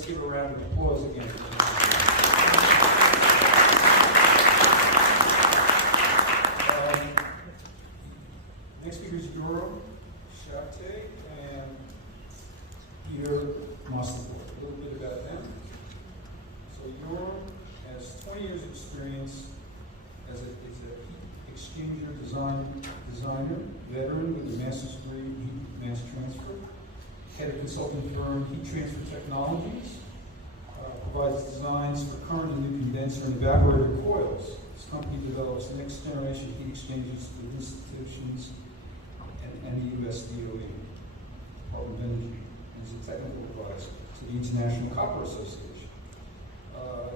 Let's give a round of applause again. Next speaker is Yoram Shabtay and Peter Moscovoy. A little bit about them. So Yoram has 20 years of experience as a heat exchanger designer, veteran with a master's degree in heat mass transfer, head of consulting firm Heat Transfer Technologies, provides designs for current and new condenser and evaporator coils. This company develops next generation heat exchangers for institutions and the U.S. DOE, Department of Energy, and is a technical advisor to the International Copper Association.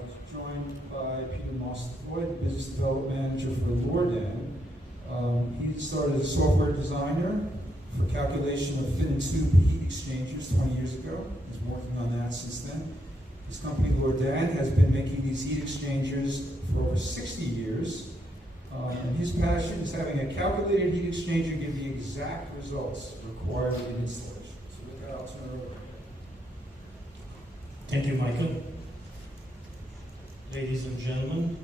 He's joined by Peter Moscovoy, the business development manager for Lordan. He started as a software designer for calculation of thin and tube heat exchangers 20 years ago. He's been working on that since then. His company, Lordan, has been making these heat exchangers for over 60 years. And his passion is having a calculated heat exchanger give the exact results required in installation. So with that, I'll turn it over. Thank you, Michael. Ladies and gentlemen,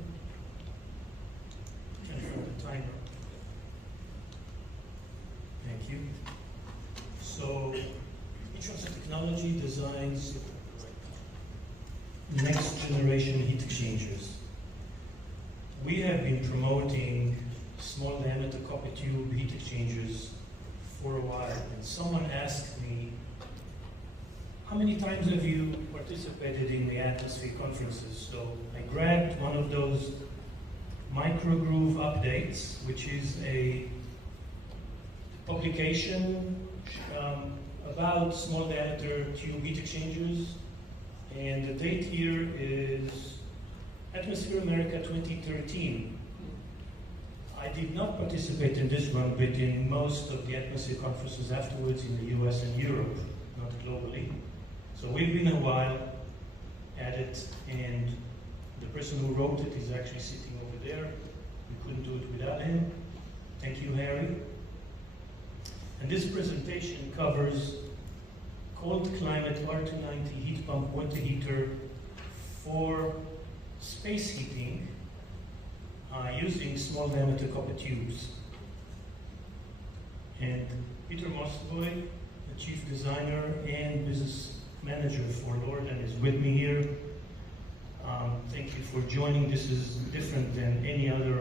and for the timer. Thank you. So, HXSim Technology designs next generation heat exchangers. We have been promoting small diameter copper tube heat exchangers for a while, and someone asked me, how many times have you participated in the atmosphere conferences? So I grabbed one of those MicroGroove updates, which is a publication about small diameter tube heat exchangers, and the date here is Atmosphere America 2013. I did not participate in this one, but in most of the atmosphere conferences afterwards in the US and Europe, not globally. So we've been a while at it, and the person who wrote it is actually sitting over there. We couldn't do it without him. Thank you, Harry. And this presentation covers cold climate R290 heat pump water heater for space heating using small diameter copper tubes. And Peter Moscovoy, the chief designer and business manager for Lordan, is with me here. Thank you for joining. This is different than any other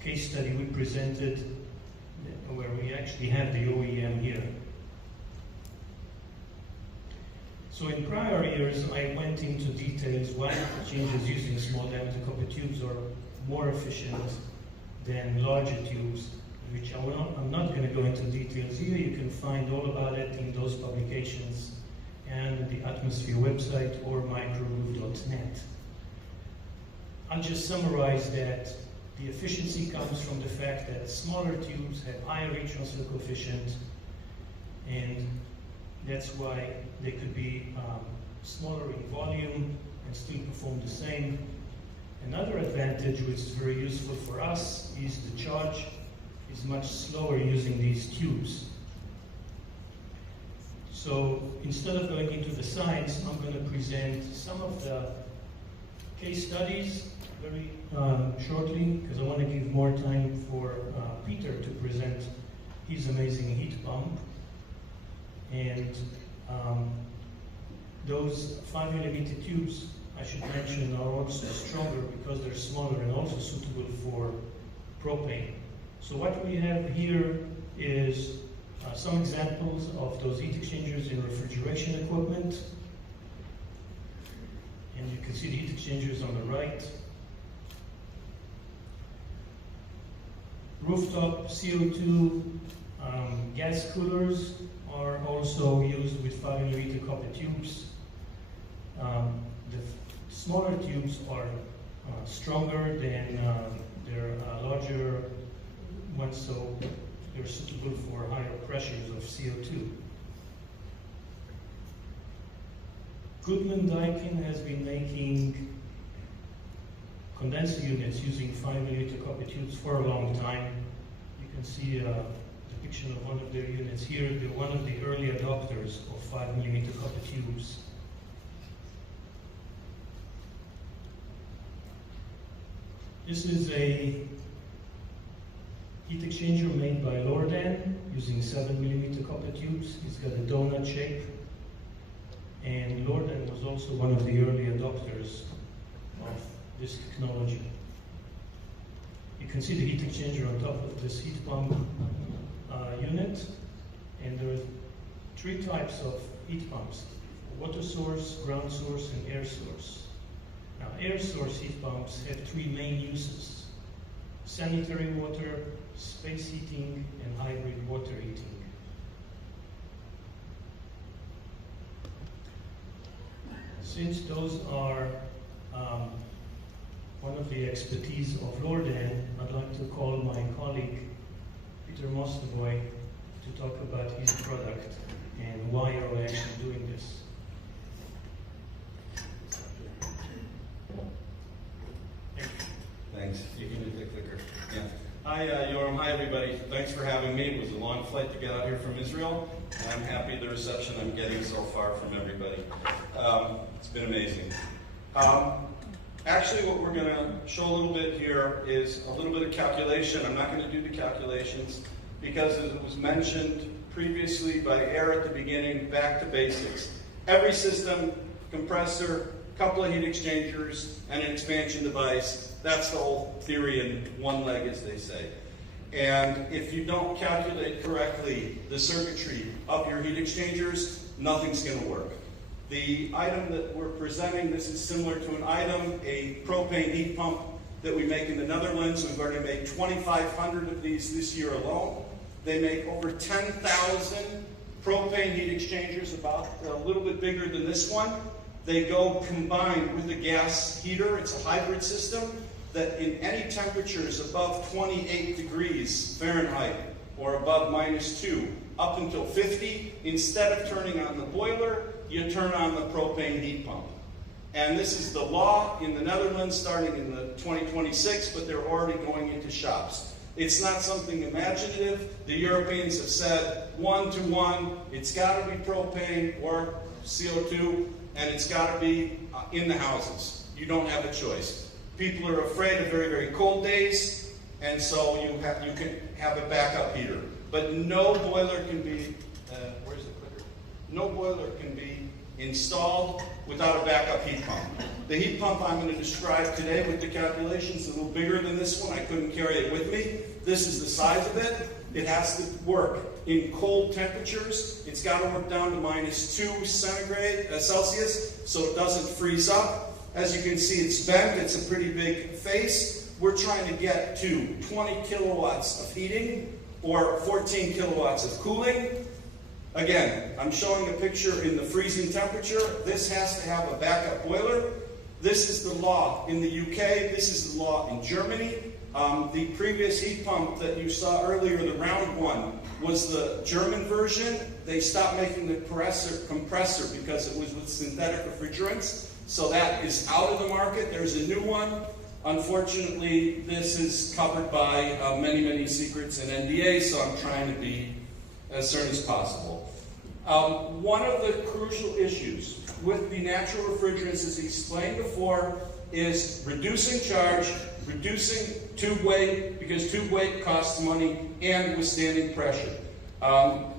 case study we presented where we actually have the OEM here. So in prior years, I went into details why changes using small diameter copper tubes are more efficient than larger tubes, which I'm not going to go into details here. You can find all about it in those publications and the Atmosphere website or microgroove.net. I'll just summarize that the efficiency comes from the fact that smaller tubes have higher heat transfer coefficient, and that's why they could be smaller in volume and still perform the same. Another advantage, which is very useful for us, is the charge is much slower using these tubes. So instead of going into the science, I'm going to present some of the case studies very shortly, because I want to give more time for Peter to present his amazing heat pump. And those 5mm tubes, I should mention, are also stronger because they're smaller and also suitable for propane. So what we have here is some examples of those heat exchangers in refrigeration equipment. And you can see the heat exchangers on the right. Rooftop CO2 gas coolers are also used with 5mm copper tubes. The smaller tubes are stronger than their larger ones, so they're suitable for higher pressures of CO2. Goodman Daikin has been making condenser units using 5mm copper tubes for a long time. You can see a depiction of one of their units here. They're one of the early adopters of 5mm copper tubes. This is a heat exchanger made by Lordan using 7mm copper tubes. It's got a donut shape. And Lordan was also one of the early adopters of this technology. You can see the heat exchanger on top of this heat pump unit. And there are three types of heat pumps: water source, ground source, and air source. Now, air source heat pumps have three main uses: sanitary water, space heating, and hybrid water heating. Since those are one of the expertise of Lordan, I'd like to call my colleague Peter Moscovoy to talk about his product and why are we actually doing this. Thanks. You can do the clicker. Yeah. Hi, Yoram. Hi, everybody. Thanks for having me. It was a long flight to get out here from Israel, and I'm happy the reception I'm getting so far from everybody. It's been amazing. Actually, what we're going to show a little bit here is a little bit of calculation. I'm not going to do the calculations because, as it was mentioned previously by Air at the beginning, back to basics. Every system, compressor, couple of heat exchangers, and an expansion device. That's the whole theory in one leg, as they say. And if you don't calculate correctly the circuitry of your heat exchangers, nothing's going to work. The item that we're presenting, this is similar to an item, a propane heat pump that we make in the Netherlands. We've already made 2,500 of these this year alone. They make over 10,000 propane heat exchangers, about a little bit bigger than this one. They go combined with a gas heater. It's a hybrid system that in any temperatures above 28 degrees Fahrenheit or above -2 up until 50, instead of turning on the boiler, you turn on the propane heat pump. And this is the law in the Netherlands starting in the 2026, but they're already going into shops. It's not something imaginative. The Europeans have said 1-to-1, it's got to be propane or CO2, and it's got to be in the houses. You don't have a choice. People are afraid of very, very cold days, and so you can have a backup heater. But no boiler can be, where's the clicker? No boiler can be installed without a backup heat pump. The heat pump I'm going to describe today with the calculations is a little bigger than this one. I couldn't carry it with me. This is the size of it. It has to work in cold temperatures. It's got to work down to -2 Celsius so it doesn't freeze up. As you can see, it's bent. It's a pretty big face. We're trying to get to 20 kilowatts of heating or 14 kilowatts of cooling. Again, I'm showing a picture in the freezing temperature. This has to have a backup boiler. This is the law in the UK. This is the law in Germany. The previous heat pump that you saw earlier, the round one, was the German version. They stopped making the compressor because it was with synthetic refrigerants. So that is out of the market. There's a new one. Unfortunately, this is covered by many, many secrets and NDAs, so I'm trying to be as certain as possible. One of the crucial issues with the natural refrigerants, as explained before, is reducing charge, reducing tube weight, because tube weight costs money, and withstanding pressure.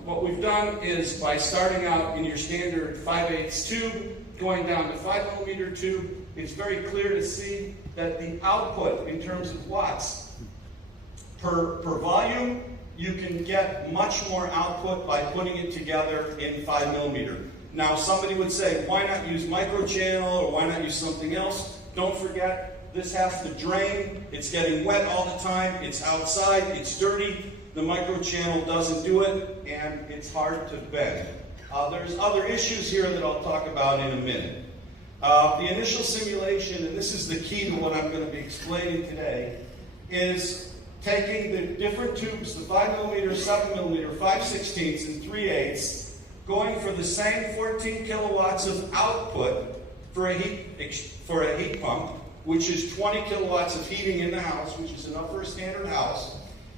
What we've done is, by starting out in your standard 5/8 tube, going down to 5mm tube, it's very clear to see that the output in terms of watts per volume, you can get much more output by putting it together in 5mm. Now, somebody would say, why not use microchannel or why not use something else? Don't forget, this has to drain. It's getting wet all the time. It's outside. It's dirty. The microchannel doesn't do it, and it's hard to bend. There's other issues here that I'll talk about in a minute. The initial simulation, and this is the key to what I'm going to be explaining today, is taking the different tubes, the 5mm, 7mm, 5/16, and 3/8, going for the same 14 kilowatts of output for a heat pump, which is 20 kilowatts of heating in the house, which is enough for a standard house.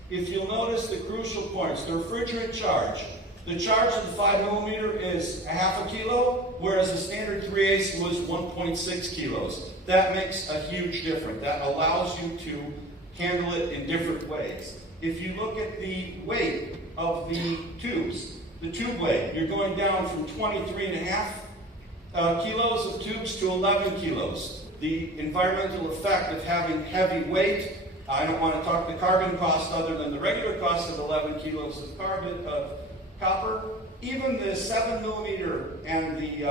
If you'll notice the crucial points, the refrigerant charge. The charge of the 5mm is a half a kilo, whereas the standard 3/8 was 1.6 kilos. That makes a huge difference. That allows you to handle it in different ways. If you look at the weight of the tubes, the tube weight, you're going down from 23.5 kilos of tubes to 11 kilos. The environmental effect of having heavy weight, I don't want to talk the carbon cost other than the regular cost of 11 kilos of copper. Even the 7mm and the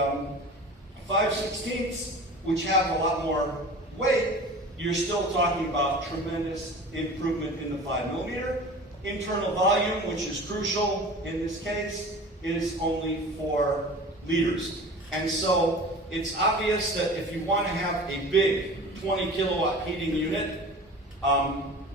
5/16, which have a lot more weight, you're still talking about tremendous improvement in the 5mm. Internal volume, which is crucial in this case, is only 4 liters. And so it's obvious that if you want to have a big 20 kilowatt heating unit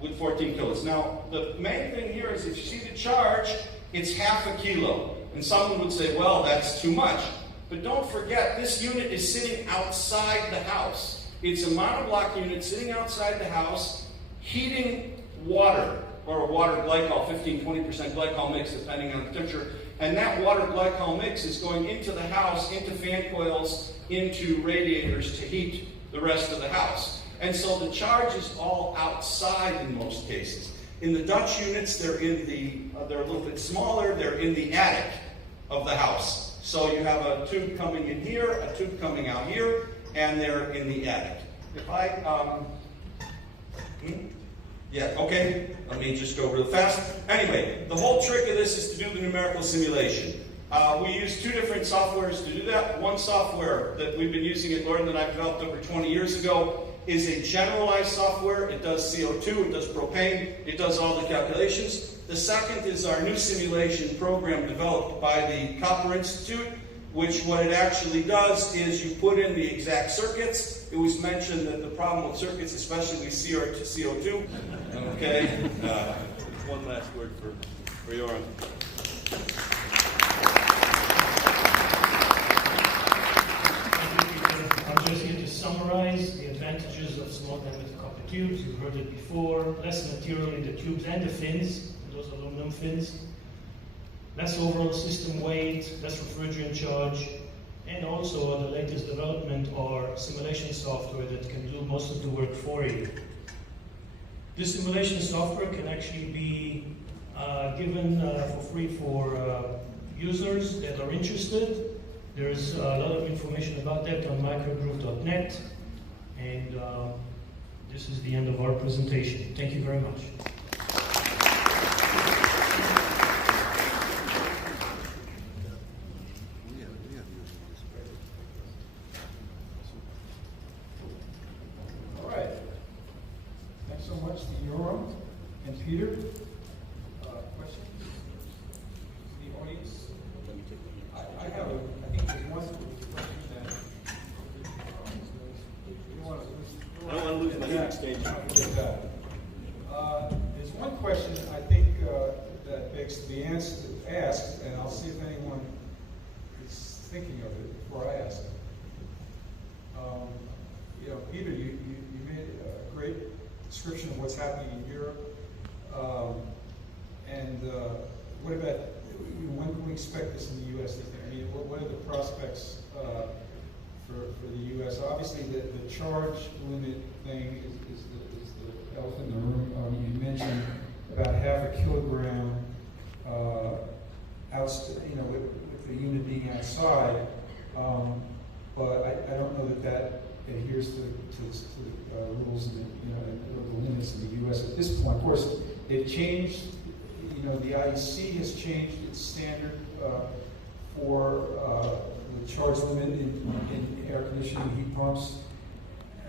with 14 kilos. Now, the main thing here is if you see the charge, it's half a kilo. And someone would say, well, that's too much. But don't forget, this unit is sitting outside the house. It's a monoblock unit sitting outside the house, heating water, or water glycol, 15-20% glycol mix, depending on the temperature. And that water glycol mix is going into the house, into fan coils, into radiators to heat the rest of the house. And so the charge is all outside in most cases. In the Dutch units, they're a little bit smaller, they're in the attic of the house. So you have a tube coming in here, a tube coming out here, and they're in the attic. If okay, let me just go real fast. Anyway, the whole trick of this is to do the numerical simulation. We use 2 different softwares to do that. One software that we've been using at Lordan that I developed over 20 years ago is a generalized software. It does CO2, it does propane, it does all the calculations. The second is our new simulation program developed by the Copper Institute, which what it actually does is you put in the exact circuits. It was mentioned that the problem with circuits, especially with CO2, okay? One last word for Yoram. I'm just here to summarize the advantages of small diameter copper tubes. You've heard it before. Less material in the tubes and the fins, those aluminum fins. Less overall system weight, less refrigerant charge, and also the latest development are simulation software that can do most of the work for you. This simulation software can actually be given for free for users that are interested. There's a lot of information about that on microgroove.net, and this is the end of our presentation. Thank you very much. All right. Thanks so much to Yoram and Peter. Questions? The audience? I think there's one question that I don't want to lose my heat exchanger. There's one question I think that begs to be asked, and I'll see if anyone is thinking of it before I ask it. Peter, you made a great description of what's happening in Europe. What about, when can we expect this in the U.S.? I mean, what are the prospects for the U.S.? Obviously, the charge limit thing is the elephant in the room. You mentioned about half a kilogram with the unit being outside, but I don't know that adheres to the rules and the limits in the U.S. at this point. Of course, they've changed. The IEC has changed its standard for the charge limit in air conditioning heat pumps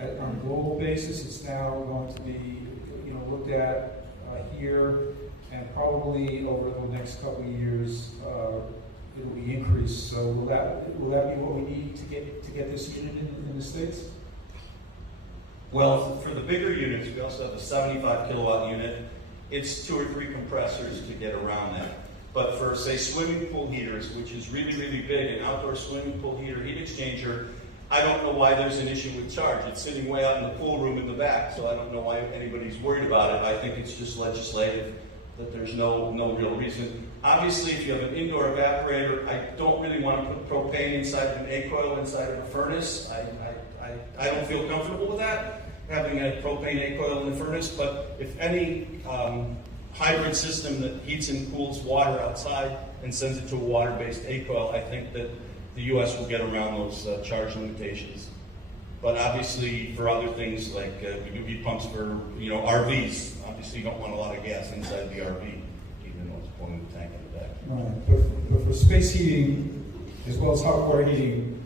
on a global basis. It's now going to be looked at here, and probably over the next couple of years it will be increased. So will that be what we need to get this unit in the States? Well, for the bigger units, we also have a 75 kilowatt unit. It's 2 or 3 compressors to get around that. But for, say, swimming pool heaters, which is really, really big, an outdoor swimming pool heater heat exchanger, I don't know why there's an issue with charge. It's sitting way out in the pool room in the back, so I don't know why anybody's worried about it. I think it's just legislative, that there's no real reason. Obviously, if you have an indoor evaporator, I don't really want to put propane inside of an A-coil inside of a furnace. I don't feel comfortable with that, having a propane A-coil in the furnace, but if any hybrid system that heats and cools water outside and sends it to a water-based A-coil, I think that the U.S. will get around those charge limitations. But obviously, for other things like heat pumps for RVs, obviously you don't want a lot of gas inside the RV, even though it's pulling the tank in the back. Right, but for space heating, as well as hot water heating,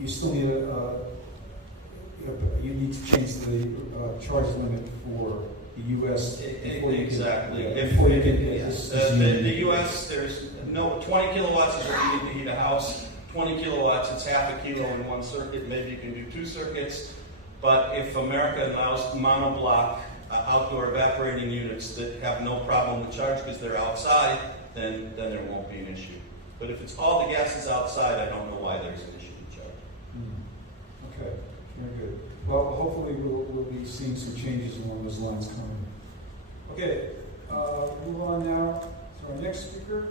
you still need you need to change the charge limit for the U.S. Exactly. Before you get this. The U.S. there's 20 kilowatts is what you need to heat a house. 20 kilowatts, it's half a kilo in one circuit. Maybe you can do 2 circuits. But if America allows monoblock outdoor evaporating units that have no problem with charge because they're outside, then there won't be an issue. But if it's all the gases outside, I don't know why there's an issue with charge. Okay, very good. Well, hopefully we'll be seeing some changes along those lines coming. Okay, move on now to our next speaker.